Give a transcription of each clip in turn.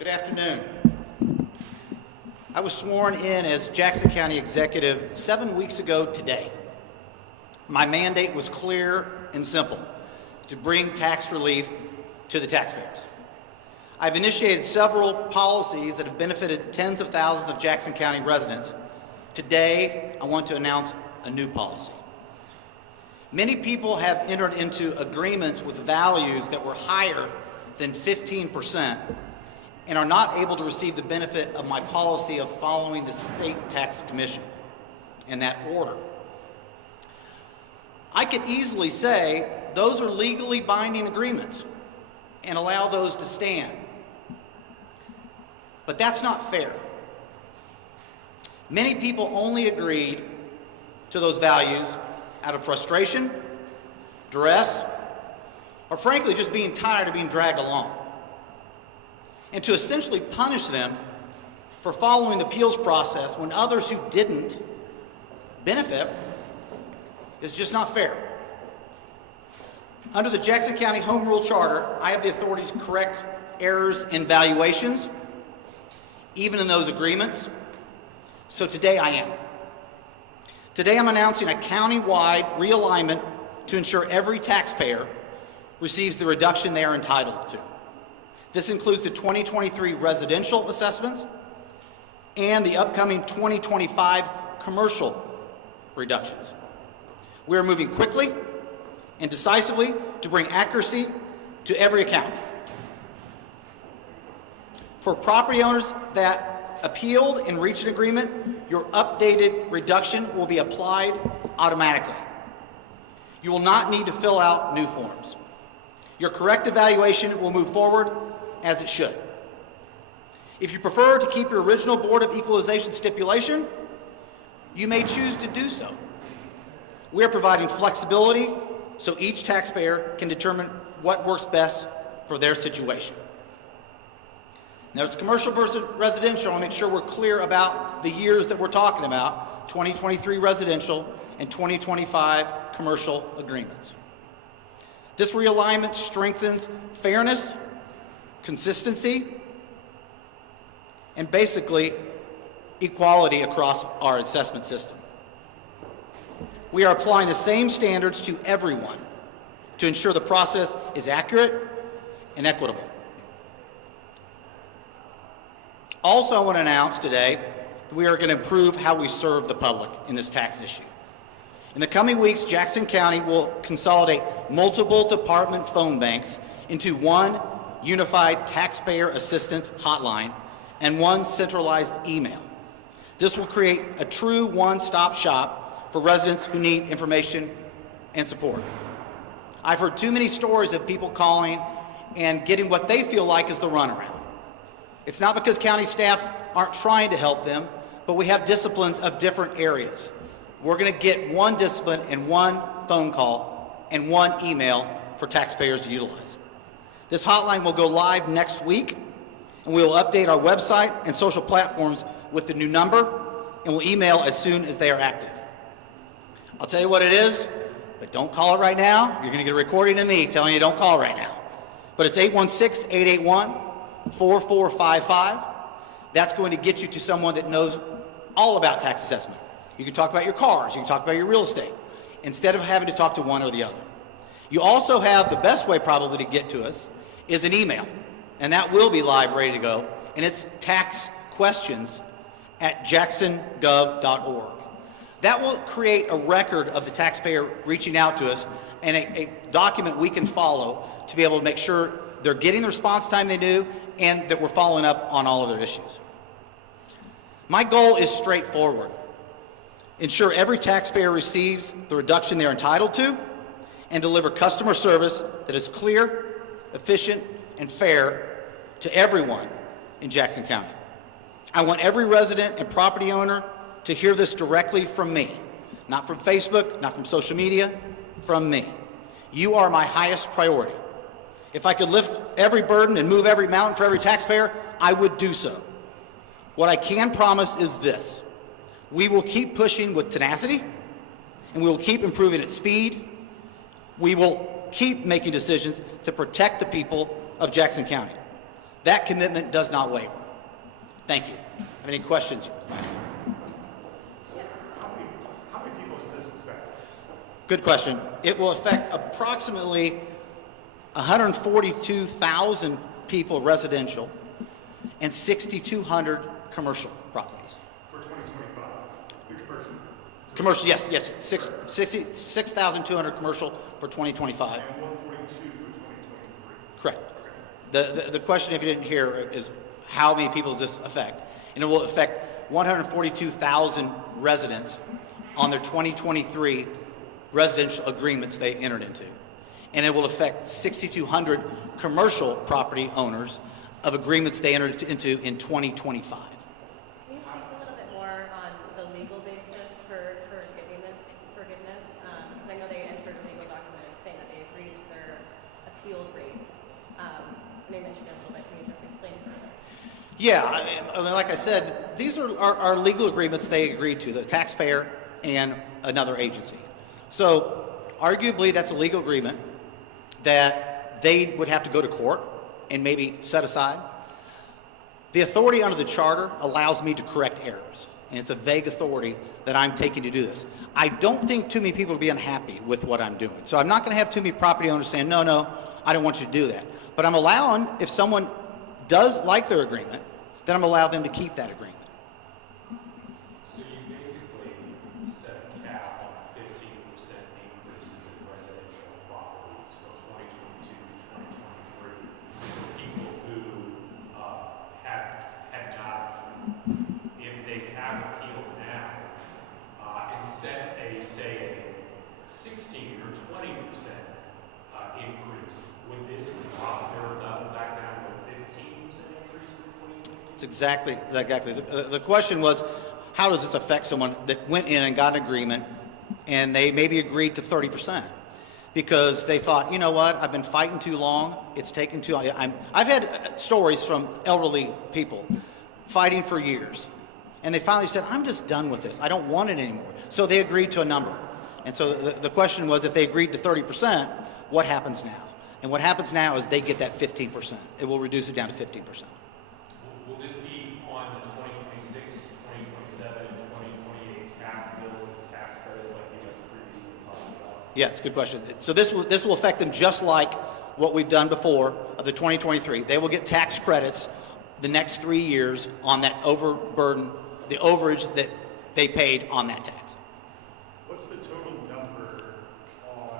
Good afternoon. I was sworn in as Jackson County Executive 7 weeks ago today. My mandate was clear and simple: to bring tax relief to the taxpayers. I've initiated several policies that have benefited tens of thousands of Jackson County residents. Today, I want to announce a new policy. Many people have entered into agreements with values that were higher than 15% and are not able to receive the benefit of my policy of following the State Tax Commission in that order. I could easily say those are legally binding agreements and allow those to stand. But that's not fair. Many people only agreed to those values out of frustration, duress, or frankly just being tired of being dragged along. And to essentially punish them for following the appeals process when others who didn't benefit is just not fair. Under the Jackson County Home Rule Charter, I have the authority to correct errors in valuations, even in those agreements. So today I am. Today I'm announcing a county-wide realignment to ensure every taxpayer receives the reduction they are entitled to. This includes the 2023 residential assessments and the upcoming 2025 commercial reductions. We are moving quickly and decisively to bring accuracy to every account. For property owners that appealed and reached an agreement, your updated reduction will be applied automatically. You will not need to fill out new forms. Your correct evaluation will move forward as it should. If you prefer to keep your original Board of Equalization stipulation, you may choose to do so. We are providing flexibility so each taxpayer can determine what works best for their situation. Now, it's commercial versus residential. I want to make sure we're clear about the years that we're talking about: 2023 residential and 2025 commercial agreements. This realignment strengthens fairness, consistency, and basically equality across our assessment system. We are applying the same standards to everyone to ensure the process is accurate and equitable. Also, I want to announce today that we are going to improve how we serve the public in this tax issue. In the coming weeks, Jackson County will consolidate multiple department phone banks into one unified taxpayer assistance hotline and one centralized email. This will create a true one-stop shop for residents who need information and support. I've heard too many stories of people calling and getting what they feel like is the runaround. It's not because county staff aren't trying to help them, but we have disciplines of different areas. We're going to get one discipline and one phone call and one email for taxpayers to utilize. This hotline will go live next week, and we will update our website and social platforms with the new number, and we'll email as soon as they are active. I'll tell you what it is, but don't call it right now. You're going to get a recording of me telling you don't call right now. But it's 816-881-4455. That's going to get you to someone that knows all about tax assessment. You can talk about your cars, you can talk about your real estate, instead of having to talk to one or the other. You also have the best way probably to get to us is an email, and that will be live, ready to go, and it's taxquestions@jacksongov.org. That will create a record of the taxpayer reaching out to us and a document we can follow to be able to make sure they're getting the response time they do and that we're following up on all of their issues. My goal is straightforward: ensure every taxpayer receives the reduction they're entitled to and deliver customer service that is clear, efficient, and fair to everyone in Jackson County. I want every resident and property owner to hear this directly from me, not from Facebook, not from social media, from me. You are my highest priority. If I could lift every burden and move every mountain for every taxpayer, I would do so. What I can promise is this: we will keep pushing with tenacity, and we will keep improving at speed. We will keep making decisions to protect the people of Jackson County. That commitment does not waver. Thank you. Have any questions? How many people does this affect? Good question. It will affect approximately 142,000 people residential and 6,200 commercial properties. For 2025, the commercial? Commercial, yes. 6,200 commercial for 2025. And 142 for 2023? Correct. The question, if you didn't hear, is how many people does this affect? And it will affect 142,000 residents on their 2023 residential agreements they entered into. And it will affect 6,200 commercial property owners of agreements they entered into in 2025. Can you speak a little bit more on the legal basis for giving this forgiveness? Because I know they entered a legal document saying that they agreed to their appeal rates. And they mentioned it a little bit. Can you just explain further? Yeah, I mean, like I said, these are legal agreements they agreed to, the taxpayer and another agency. So arguably that's a legal agreement that they would have to go to court and maybe set aside. The authority under the charter allows me to correct errors, and it's a vague authority that I'm taking to do this. I don't think too many people will be unhappy with what I'm doing. So I'm not going to have too many property owners saying, no, I don't want you to do that. But I'm allowing, if someone does like their agreement, then I'm allowing them to keep that agreement. So you basically set a cap on 15% increases in residential properties for 2022 to 2023 for people who had not, if they have appealed now, and set a, say, a 16 or 20% increase, would this drop their level back down to a 15% increase for 2022? It's exactly. The question was, how does this affect someone that went in and got an agreement and they maybe agreed to 30%? Because they thought, you know what, I've been fighting too long, it's taken too long. I've had stories from elderly people fighting for years, and they finally said, I'm just done with this, I don't want it anymore. So they agreed to a number. And so the question was, if they agreed to 30%, what happens now? And what happens now is they get that 15%. It will reduce it down to 15%. Will this be on the 2026, 2027, and 2028 tax bills as tax credits like you had previously talked about? Yeah, it's a good question. So this will affect them just like what we've done before of the 2023. They will get tax credits the next 3 years on that overburden, the overage that they paid on that tax. What's the total number on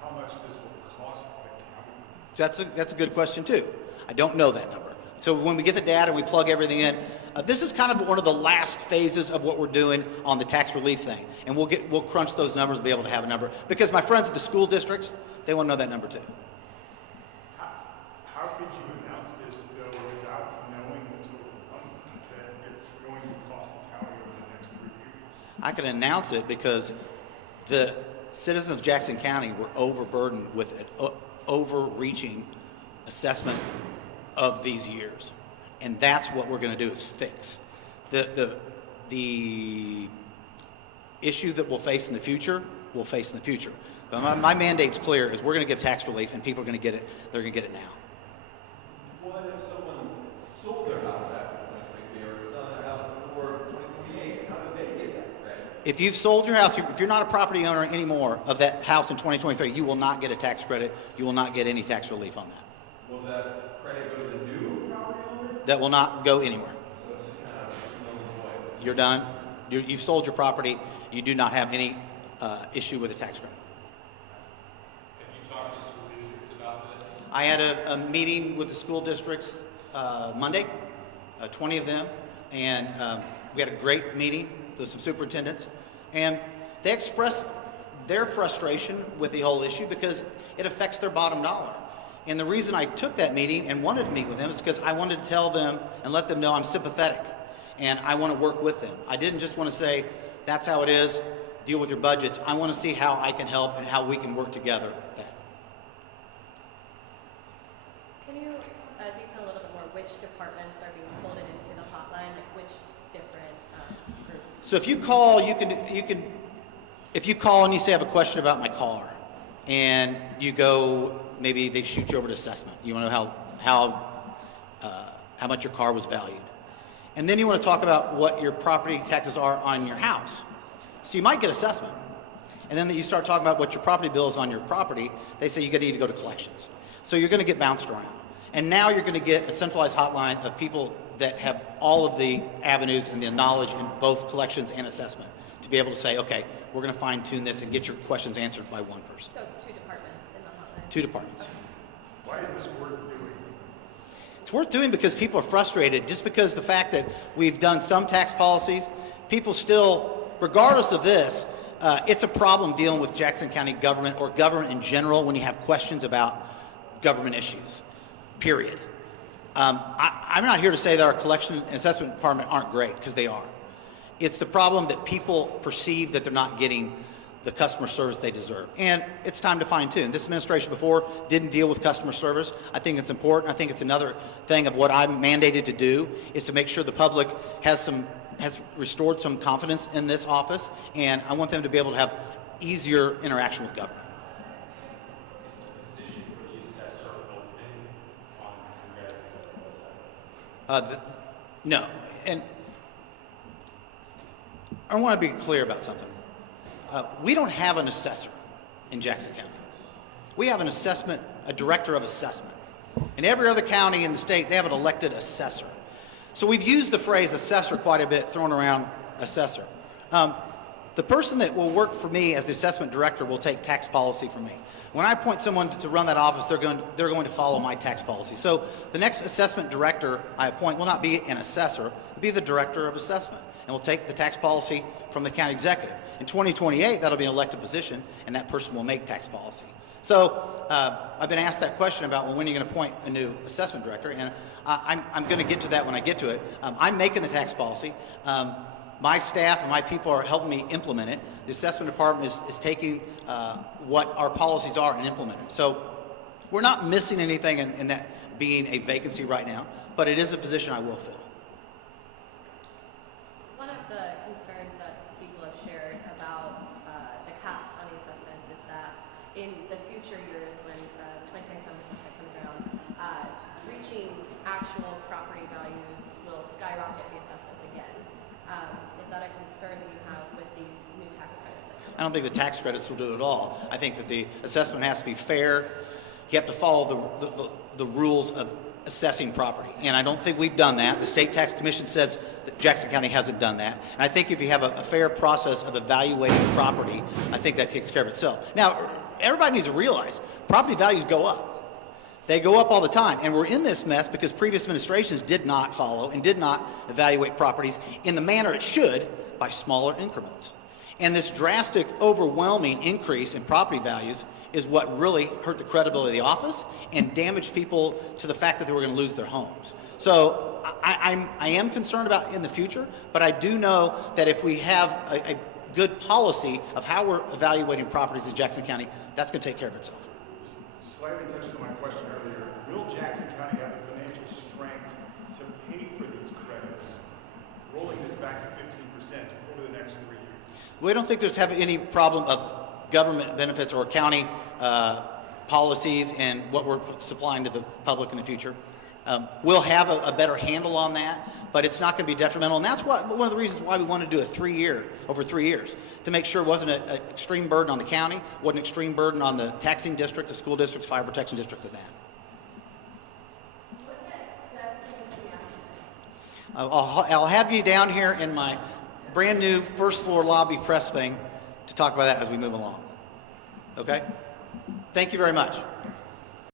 how much this will cost the county? That's a good question too. I don't know that number. So when we get the data and we plug everything in, this is kind of one of the last phases of what we're doing on the tax relief thing. And we'll crunch those numbers and be able to have a number. Because my friends at the school districts, they want to know that number too. How could you announce this, though, without knowing the total number that it's going to cost the county over the next 3 years? I can announce it because the citizens of Jackson County were overburdened with an overreaching assessment of these years. And that's what we're going to do, is fix. The issue that we'll face in the future, we'll face in the future. But my mandate's clear, is we're going to give tax relief and people are going to get it. They're going to get it now. What if someone sold their house after 2023 or selling their house before 2028? How do they get that credit? If you've sold your house, if you're not a property owner anymore of that house in 2023, you will not get a tax credit. You will not get any tax relief on that. Will that credit go to the new property owner? That will not go anywhere. So it's just kind of null and void. You're done. You've sold your property. You do not have any issue with a tax credit. Have you talked to school districts about this? I had a meeting with the school districts Monday, 20 of them, and we had a great meeting with some superintendents, and they expressed their frustration with the whole issue because it affects their bottom dollar. And the reason I took that meeting and wanted to meet with them is because I wanted to tell them and let them know I'm sympathetic and I want to work with them. I didn't just want to say, that's how it is, deal with your budgets. I want to see how I can help and how we can work together. Can you detail a little bit more which departments are being folded into the hotline, like which different groups? So if you call, if you call and you say I have a question about my car, and you go, maybe they shoot you over to assessment. You want to know how how much your car was valued. And then you want to talk about what your property taxes are on your house. So you might get assessment. And then you start talking about what your property bill is on your property, they say you need to go to collections. So you're going to get bounced around. And now you're going to get a centralized hotline of people that have all of the avenues and the knowledge in both collections and assessment to be able to say, okay, we're going to fine tune this and get your questions answered by one person. So it's 2 departments in the hotline? 2 departments. Why is this worth doing? It's worth doing because people are frustrated. Just because the fact that we've done some tax policies, people still, regardless of this, it's a problem dealing with Jackson County government or government in general when you have questions about government issues, period. I'm not here to say that our collection and assessment department aren't great, because they are. It's the problem that people perceive that they're not getting the customer service they deserve. And it's time to fine tune. This administration before didn't deal with customer service. I think it's important. I think it's another thing of what I'm mandated to do is to make sure the public has restored some confidence in this office, and I want them to be able to have easier interaction with government. Is the position for the assessor open on your guys' website? No. And I want to be clear about something. We don't have an assessor in Jackson County. We have a director of assessment. In every other county in the state, they have an elected assessor. So we've used the phrase assessor quite a bit, thrown around assessor. The person that will work for me as the assessment director will take tax policy from me. When I appoint someone to run that office, they're going to follow my tax policy. So the next assessment director I appoint will not be an assessor, it'll be the director of assessment, and will take the tax policy from the county executive. In 2028, that'll be an elected position, and that person will make tax policy. So I've been asked that question about, well, when are you going to appoint a new assessment director? And I'm going to get to that when I get to it. I'm making the tax policy. My staff and my people are helping me implement it. The assessment department is taking what our policies are and implementing. So we're not missing anything in that being a vacancy right now, but it is a position I will fill. One of the concerns that people have shared about the caps on the assessments is that in the future years when the 2027 assessment comes around, reaching actual property values will skyrocket the assessments again. Is that a concern that you have with these new tax credits? I don't think the tax credits will do it at all. I think that the assessment has to be fair. You have to follow the rules of assessing property. And I don't think we've done that. The State Tax Commission says that Jackson County hasn't done that. And I think if you have a fair process of evaluating property, I think that takes care of itself. Now, everybody needs to realize property values go up. They go up all the time. And we're in this mess because previous administrations did not follow and did not evaluate properties in the manner it should by smaller increments. And this drastic, overwhelming increase in property values is what really hurt the credibility of the office and damaged people to the fact that they were going to lose their homes. So I am concerned about in the future, but I do know that if we have a good policy of how we're evaluating properties in Jackson County, that's going to take care of itself. Slightly touches on my question earlier. Will Jackson County have the financial strength to pay for these credits, rolling this back to 15% over the next 3 years? We don't think there's any problem of government benefits or county policies and what we're supplying to the public in the future. We'll have a better handle on that, but it's not going to be detrimental. And that's one of the reasons why we want to do over 3 years, to make sure it wasn't an extreme burden on the county, wasn't an extreme burden on the taxing district, the school districts, fire protection district, and that. What next steps do you see after this? I'll have you down here in my brand new first floor lobby press thing to talk about that as we move along. Okay? Thank you very much.